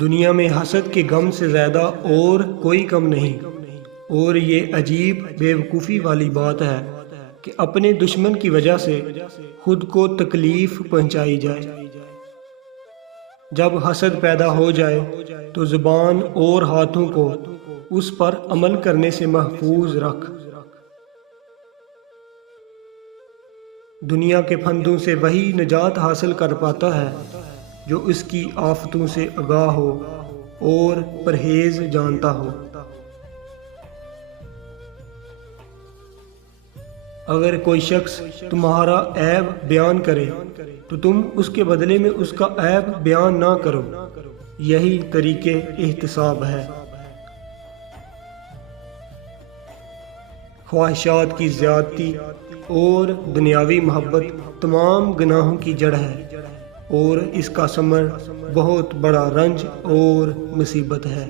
دنیا میں حسد کے غم سے زیادہ اور کوئی غم نہیں، اور یہ عجیب بے وقوفی والی بات ہے کہ اپنے دشمن کی وجہ سے خود کو تکلیف پہنچائی جائے۔ جب حسد پیدا ہو جائے تو زبان اور ہاتھوں کو اس پر عمل کرنے سے محفوظ رکھ۔ دنیا کے پھندوں سے وہی نجات حاصل کر پاتا ہے جو اس کی آفتوں سے آگاہ ہو اور پرہیز جانتا ہو۔ اگر کوئی شخص تمہارا عیب بیان کرے تو تم اس کے بدلے میں اس کا عیب بیان نہ کرو، یہی طریق احتساب ہے۔ خواہشات کی زیادتی اور دنیاوی محبت تمام گناہوں کی جڑ ہے، اور اس کا ثمر بہت بڑا رنج اور مصیبت ہے۔